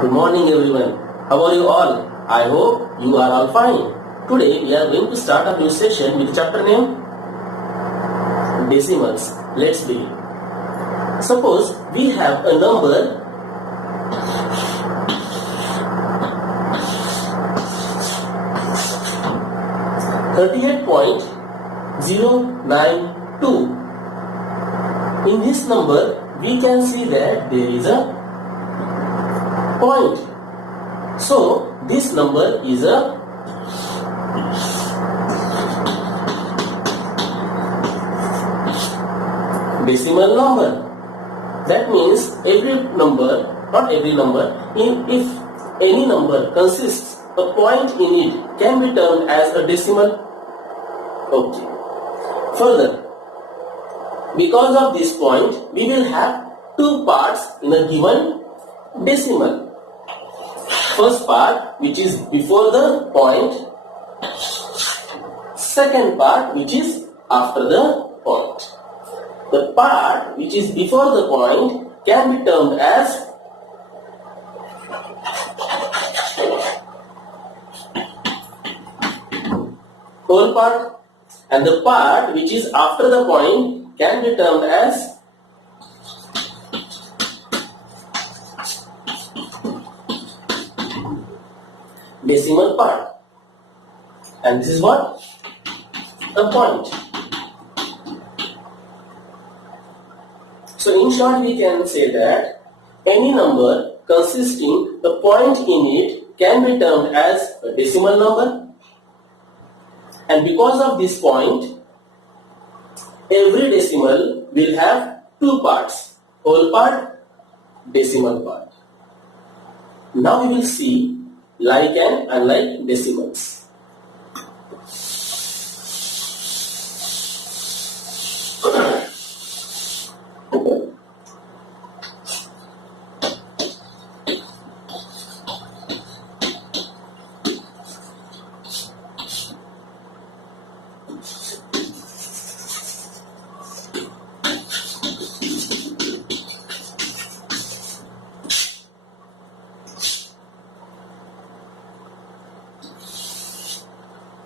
Good morning everyone. How are you all? I hope you are all fine. Today we are going to start a new session with chapter name Decimals. Let's begin. Suppose we have a number 38.092. In this number we can see that there is a point. So this number is a decimal number. That means every number, not every number, if any number consists a point in it can be termed as a decimal. Okay. Further, because of this point, we will have two parts in a given decimal. First part, which is before the point. Second part, which is after the point. The part which is before the point can be termed as whole part, and the part which is after the point can be termed as decimal part. And this is what? A point. So in short we can say that any number consisting a point in it can be termed as a decimal number, and because of this point every decimal will have two parts, whole part, decimal part. Now we will see like and unlike decimals.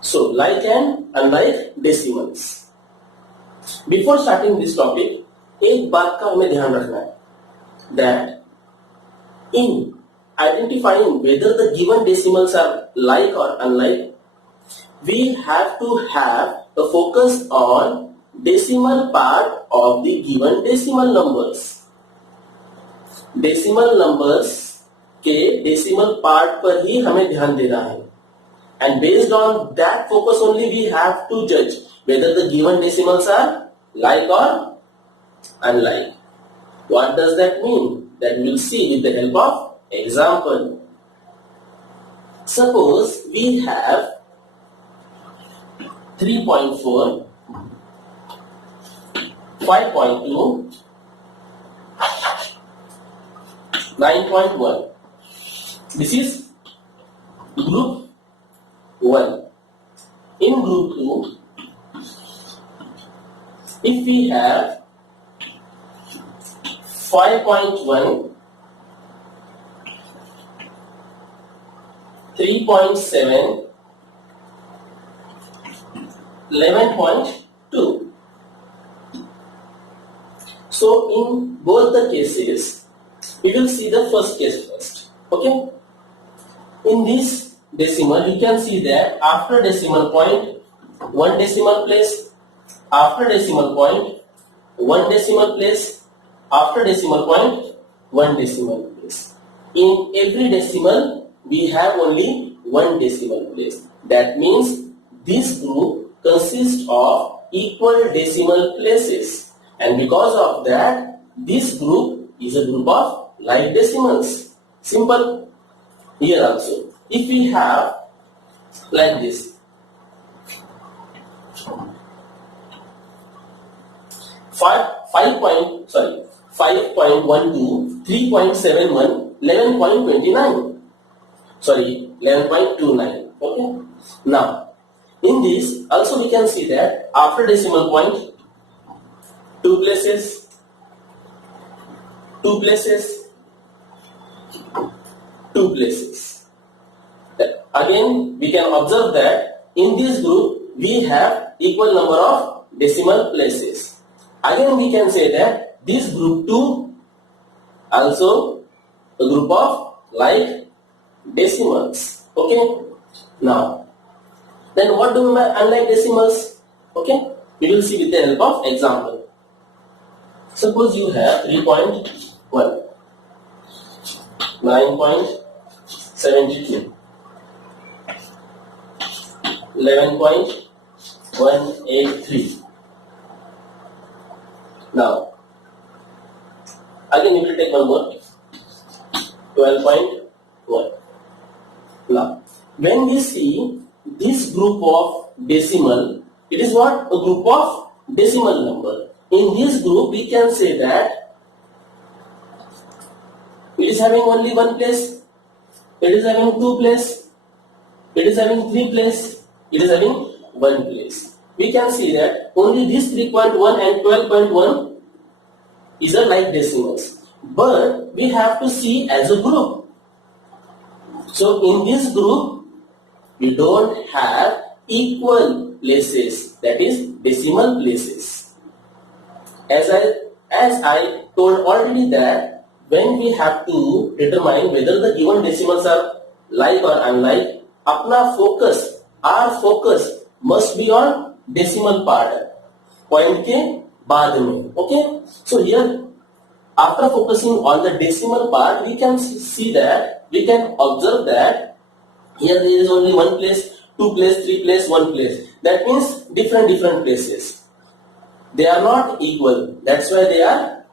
So, like and unlike decimals. Before starting this topic, एक बात का हमें ध्यान रखना है, that in identifying whether the given decimals are like or unlike, we have to have a focus on decimal part of the given decimal numbers. Decimal numbers के decimal part पर ही हमें ध्यान देना है. And based on that focus only we have to judge whether the given decimals are like or unlike. What does that mean? That we will see with the help of example. Suppose we have 3.4, 5.2, 9.1. This is group 1. In group 2, if we have 5.1, 3.7, 11.2. So in both the cases, we will see the first case first. Okay? In this decimal, you can see that after decimal point, one decimal place, after decimal point, one decimal place, after decimal point, one decimal place. In every decimal, we have only one decimal place. That means this group consists of equal decimal places, and because of that, this group is a group of like decimals. Simple. Here also, if we have like this 5.12, 3.71, 11.29. Sorry, 11.29. Okay. Now, in this also we can see that after decimal point, two places, 2 places. Again, we can observe that in this group we have equal number of decimal places. Again, we can say that this group 2 also a group of like decimals. Okay. Now, then what do we mean by unlike decimals? Okay. We will see with the help of example. Suppose you have 3.1, 9.72, 11.183. Now, again we will take one more, 12.1. Now, when we see this group of decimal, it is what? A group of decimal number. In this group, we can say that it is having only one place, it is having 2 place, it is having 3 place, it is having 1 place. We can see that only this 3.1 and 12.1 is a like decimals. But we have to see as a group. So in this group, we don't have equal places, that is decimal places. As I told already that when we have to determine whether the given decimals are like or unlike, our focus must be on decimal part, point के बाद में. Okay, so here after focusing on the decimal part, we can see that, we can observe that here there is only 1 place, 2 place, 3 place, 1 place. That means different places. They are not equal. That's why they are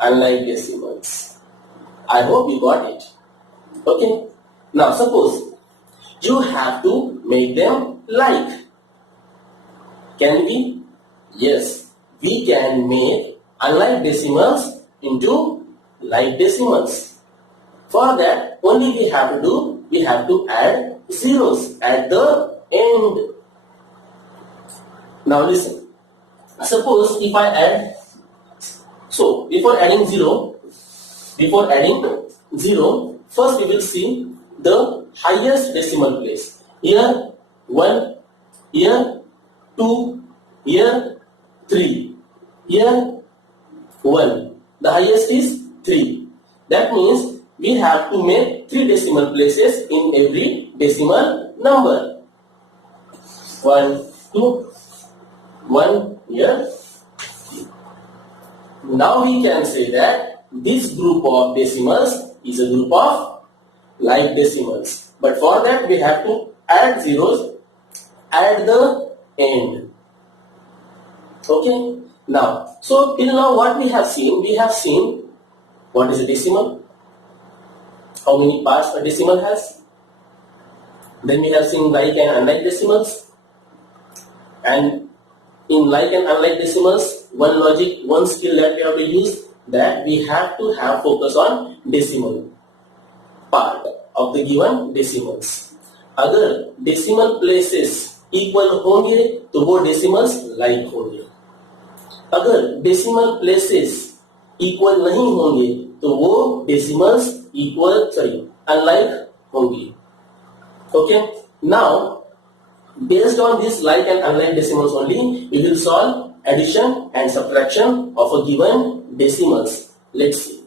unlike decimals. I hope you got it. Okay. Now suppose you have to make them like. Can we? Yes. We can make unlike decimals into like decimals. For that, only we have to do, we have to add zeros at the end. Now listen. Suppose if I add, so before adding zero, first we will see the highest decimal place. Here 1, here 2, here 3, here 1. The highest is 3. That means we have to make 3 decimal places in every decimal number. 1, 2, 1 here. Now we can say that this group of decimals is a group of like decimals. But for that we have to add zeros at the end. Okay. Now, so till now what we have seen what is a decimal, how many parts a decimal has. Then we have seen like and unlike decimals. And in like and unlike decimals, one logic, one skill that we have to use, that we have to have focus on decimal part of the given decimals. अगर decimal places equal होंगे तो वो decimals like होंगे. अगर decimal places equal नहीं होंगे तो वो decimals unlike होंगे. Okay. Now, based on this like and unlike decimals only, we will solve addition and subtraction of a given decimals. Let's see.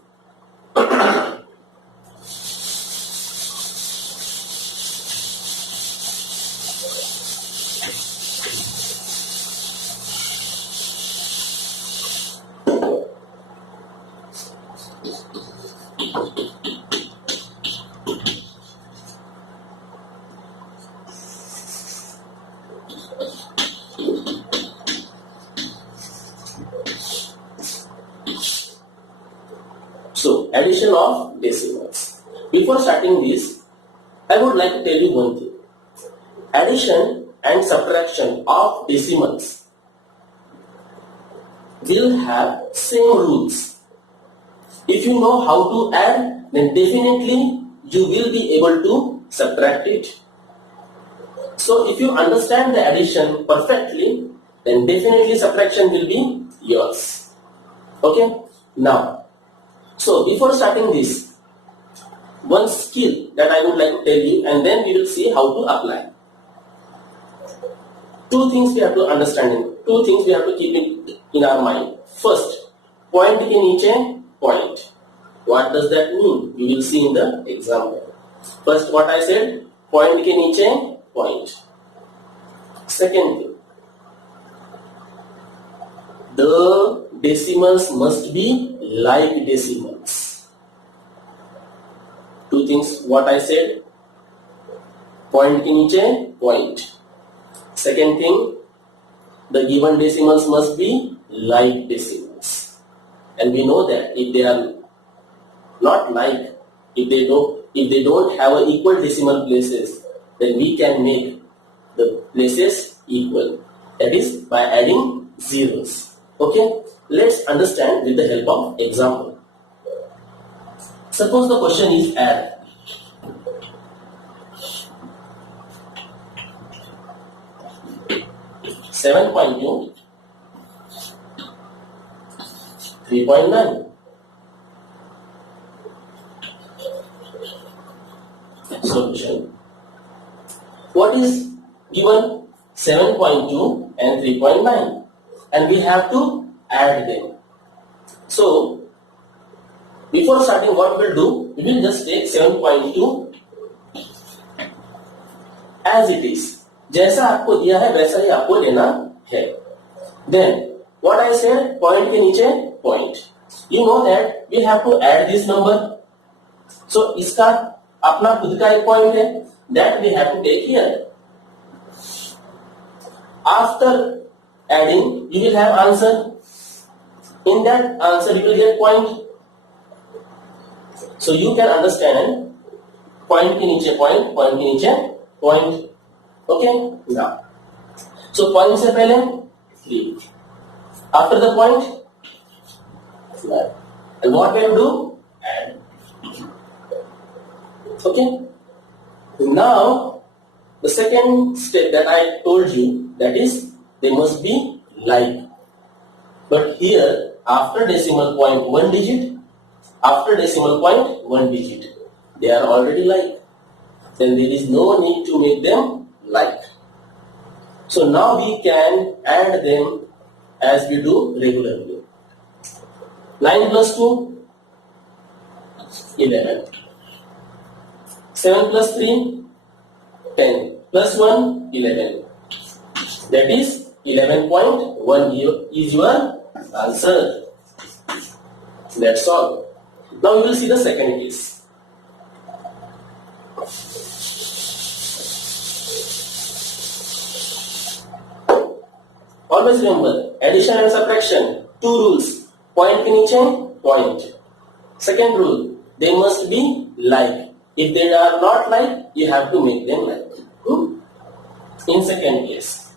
So, addition of decimals. Before starting this, I would like to tell you one thing. Addition and subtraction of decimals will have same rules. If you know how to add, then definitely you will be able to subtract it. So, if you understand the addition perfectly, then definitely subtraction will be yours. Okay? Now, so before starting this, one skill that I would like to tell you, and then we will see how to apply. Two things we have to understand, two things we have to keep in our mind. First, point के नीचे point. What does that mean? You will see in the example. First, what I said, point के नीचे point. Second thing, the decimals must be like decimals. Two things, what I said, point के नीचे point. Second thing, the given decimals must be like decimals. And we know that if they are not like, if they don't have an equal decimal places, then we can make the places equal. That is by adding zeros. Okay, let's understand with the help of example. Suppose the question is add. Seven point two, 3.9. Solution. What is given? 7.2 and 3.9, and we have to add them. So before starting, what we will do, we will just take 7.2 as it is. जैसा आपको दिया है वैसा ही आपको लेना है. Then what I said, point के नीचे point. You know that we have to add this number. So इसका अपना खुद का एक point है that we have to take here. After adding, you will have answer. In that answer, you will get point. So you can understand point के नीचे point, point के नीचे point. Okay, now. So point से पहले 3. After the point, flat. And what we will do? Add. Okay. Now the second step that I told you, that is they must be like. But here after decimal point 1 digit, after decimal point 1 digit, they are already like. Then there is no need to make them like. So now we can add them as we do regularly. 9 plus 2, 11. 7 plus 3, 10. Plus 1, 11. That is 11.1 is your answer. That's all. Now we will see the second case. Always remember, addition and subtraction, two rules. Point के नीचे, point. Second rule, they must be like. If they are not like, you have to make them like. In second case,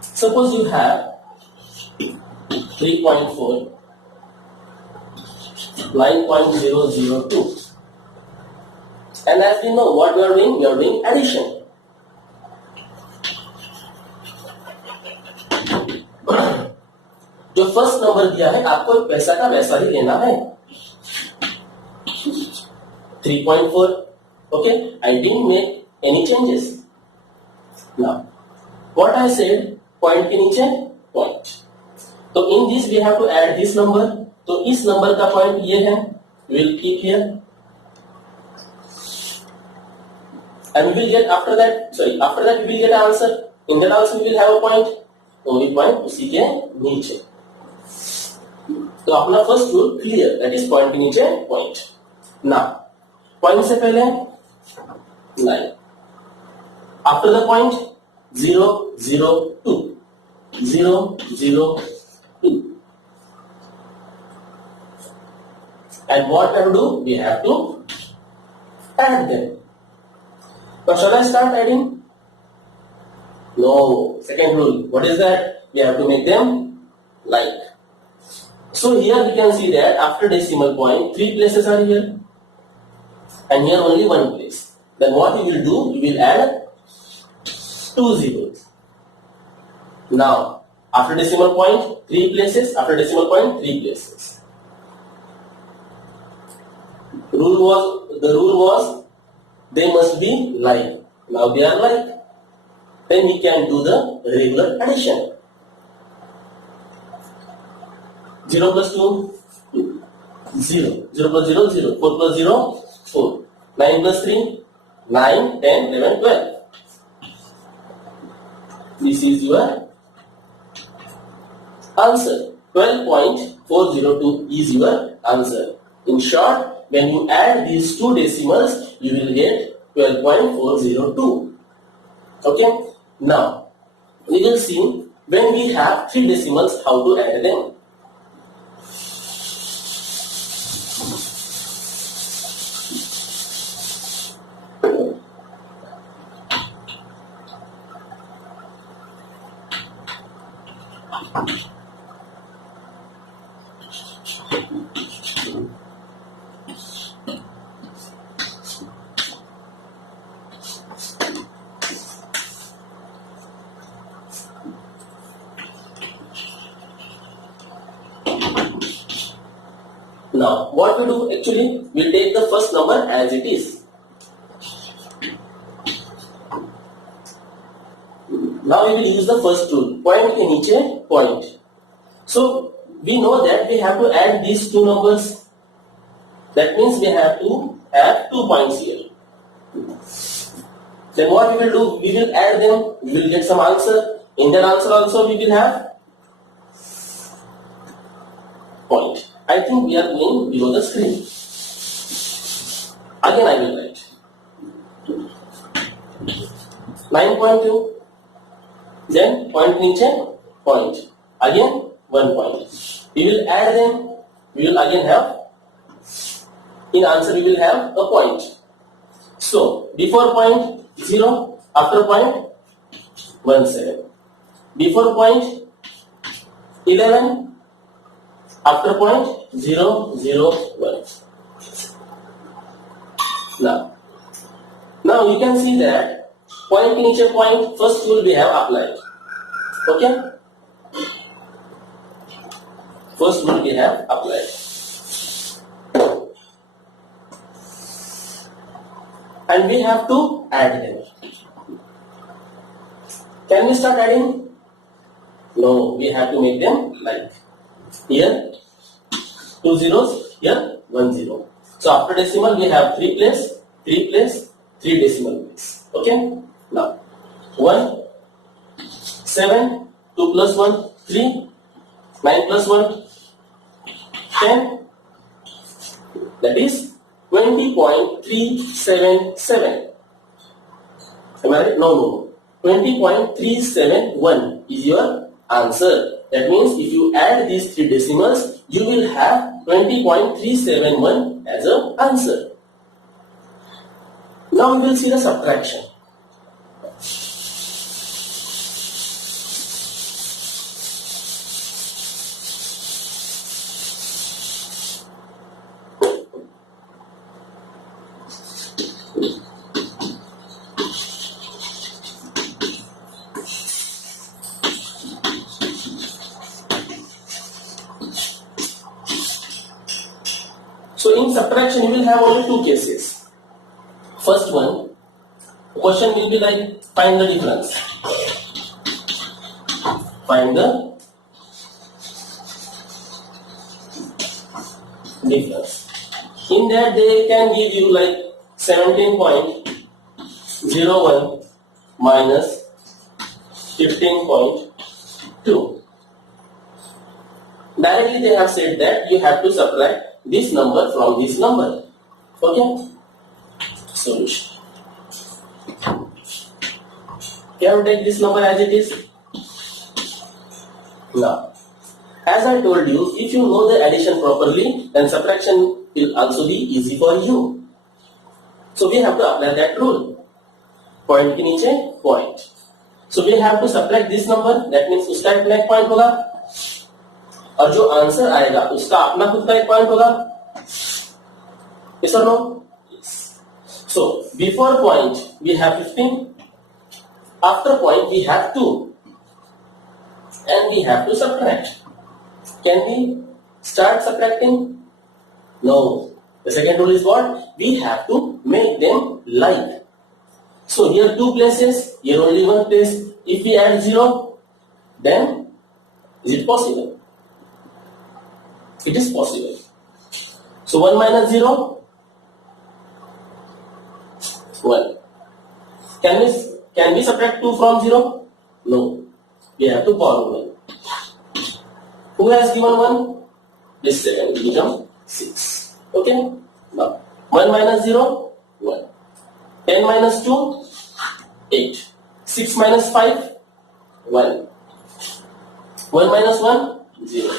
suppose you have 3.4, 9.002. And as we know what we are doing addition. जो first number दिया है आपको वैसा का वैसा ही लेना है. 3.4. Okay, I didn't make any changes. Now, what I said, point के नीचे point. So in this we have to add this number. तो इस नंबर का point ये है. We will keep here. And we will get after that we will get an answer. In that also we will have a point. Only point उसी के नीचे. तो अपना first rule clear, that is point के नीचे point. ना point से पहले 9. After the point 0 0 2 0 0 2. And what I have to do? We have to add them. Now shall I start adding? No. Second rule. What is that? We have to make them like. So here we can see that after decimal point, 3 places are here. And here only 1 place. Then what you will do? You will add 2 zeros. Now, after decimal point, 3 places. After decimal point, 3 places. The rule was they must be like. Now they are like. Then we can do the regular addition. 0 plus 2, 0. 0 plus 0, 0. 4 plus 0, 4. 9 plus 3, 9, 10, 11, 12. This is your answer. 12.402 is your answer. In short, when you add these two decimals, you will get 12.402. Okay? Now, we will see when we have three decimals, how to add them. Now, what we do actually, we take the first number as it is. Now we will use the first rule, point ke niche point. So, we know that we have to add these two numbers. That means we have to add 2 points here. Then what we will do, we will add them, we will get some answer. In that answer also we will have point. I think we are going below the screen. Again I will write 9.2. Then point niche point. Again 1 point. We will add them. We will again have, in answer we will have a point. So before point 0, after point 17. Before point 11, after point 0, 0, 1. Now you can see that point niche point, first rule we have applied. Okay? First rule we have applied. And we have to add them. Can we start adding? No, we have to make them like. Here 2 zeros, here 1 0. So after decimal we have 3 place, 3 decimal place. Okay? Now 1, 7, 2 plus 1, 3, 9 plus 1, 10. That is 20.377. Am I right? No. 20.371 is your answer. That means if you add these 3 decimals, you will have 20.371 as an answer. Now we will see the subtraction. So in subtraction you will have only 2 cases. First one, question will be like find the difference. Find the difference. In that they can give you like 17.01 minus 15.2. Directly they have said that you have to subtract this number from this number. Okay? Solution. Can we take this number as it is? Now, as I told you, if you know the addition properly, then subtraction will also be easy for you. So we have to apply that rule. Point के नीचे point. So we have to subtract this number. That means उसका अपना एक point होगा. और जो answer आएगा उसका अपना खुद का एक पॉइंट होगा. Yes or no? Yes. So before point we have 15. After point we have 2. And we have to subtract. Can we start subtracting? No. The second rule is what? We have to make them like. So here 2 places, here only 1 place. If we add 0, then is it possible? It is possible. So 1 minus 0, 1. Can we subtract 2 from 0? No. We have to borrow 1. Who has given 1? This 7 will become 6. Okay? Now 1 minus 0, 1. 10 minus 2, 8. 6 minus 5, 1. 1 minus 1, 0.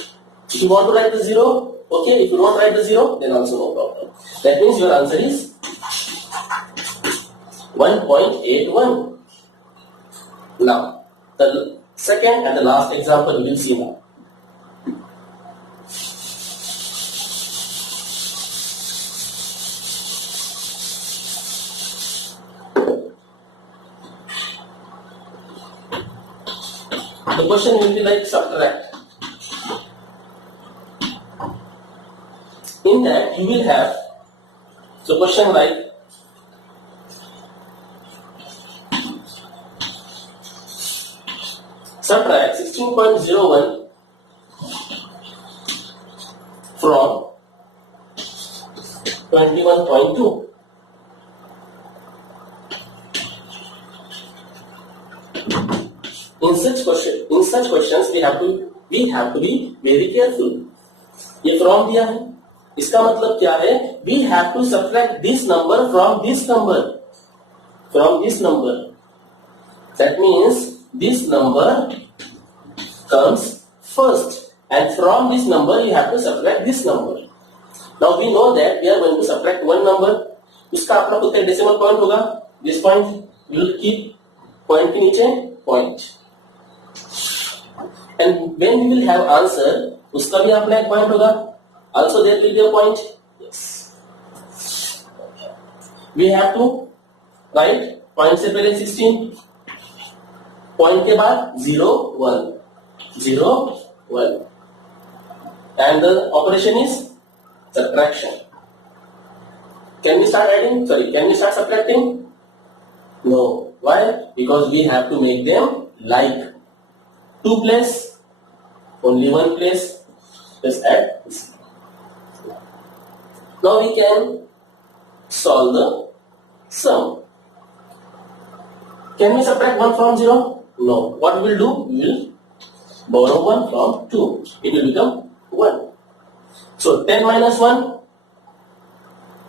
If you want to write the 0, okay. If you don't write the 0, then also no problem. That means your answer is 1.81. Now, the second and the last example we will see now. The question will be like subtract. In that you will have, so question like subtract 16.01 from 21.2. In such questions we have to be very careful. ये from दिया है, इसका मतलब क्या है? We have to subtract this number from this number. From this number. That means this number comes first, and from this number you have to subtract this number. Now we know that we are going to subtract one number. उसका अपना कुछ decimal point होगा. This point we will keep point के नीचे point. And when we will have answer, उसका भी अपना एक point होगा. Also there will be a point. Yes. We have to write point से पहले 16. Point के बाद 0, 1. 0, 1. And the operation is subtraction. Can we start adding? Sorry, can we start subtracting? No. Why? Because we have to make them like. 2 place, only 1 place. Just add this. Now we can solve the sum. Can we subtract 1 from 0? No. What we will do? We will borrow 1 from 2. It will become 1. So 10 minus 1,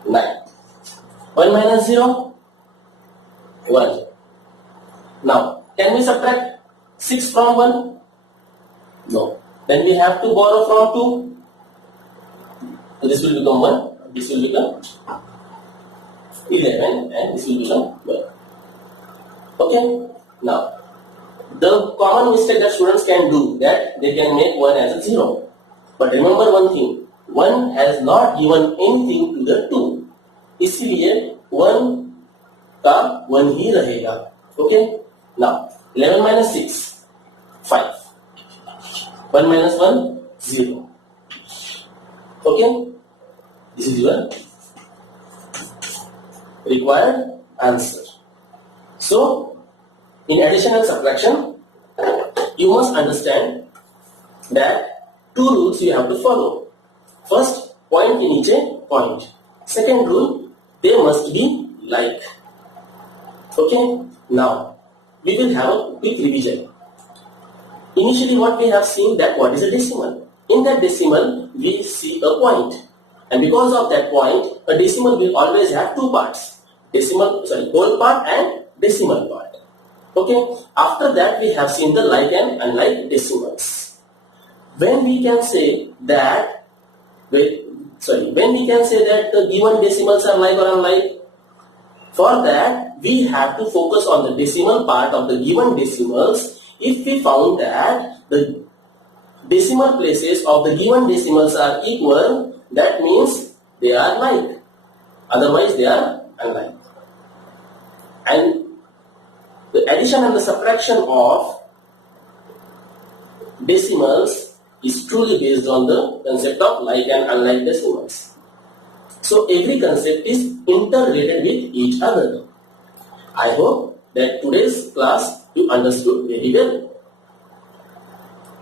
9. 1 minus 0, 1. Now, can we subtract 6 from 1? No. Then we have to borrow from 2. So this will become 1. This will become 11. And this will become 12. Okay. Now, the common mistake that students can do, that they can make 1 as a 0. But remember one thing. 1 has not given anything to the 2. इसलिए 1 का 1 ही रहेगा. Okay. Now 11 minus 6, 5. 1 minus 1, 0. Okay. This is your required answer. So in addition and subtraction, you must understand that 2 rules you have to follow. First, point के नीचे point. Second rule, they must be like. Okay. Now we will have a quick revision. Initially what we have seen, that what is a decimal. In that decimal we see a point, and because of that point a decimal will always have 2 parts. Whole part and decimal part. Okay. After that we have seen the like and unlike decimals. When we can say that the given decimals are like or unlike, for that we have to focus on the decimal part of the given decimals. If we found that the decimal places of the given decimals are equal, that means they are like. Otherwise they are unlike. And the addition and the subtraction of decimals is truly based on the concept of like and unlike decimals. So every concept is interrelated with each other. I hope that today's class you understood very well.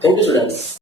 Thank you, students.